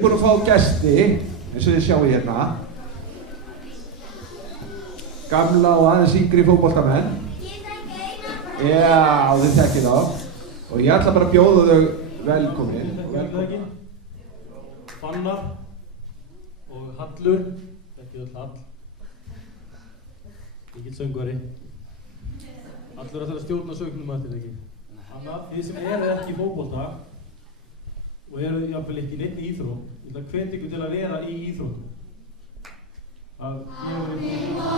Við erum búin að fá gesti, eins og þið sjáu hérna. Gamla og aðeins yngri fótboltamenn. Já, þið þekkið þá. Og ég ætla bara að bjóða þau velkomin. Velkomin. Fannar og Hallur. Þekkið öll Hall. Mikill söngvari. Hallur ætlar að stjórna söngnum að þetta ekki. Þannig að þið sem eru ekki í fótbolta og eru jafnvel ekki í neinni íþrótt, ég ætla að hvetja ykkur til að vera í íþróttum. Það gefur ykkur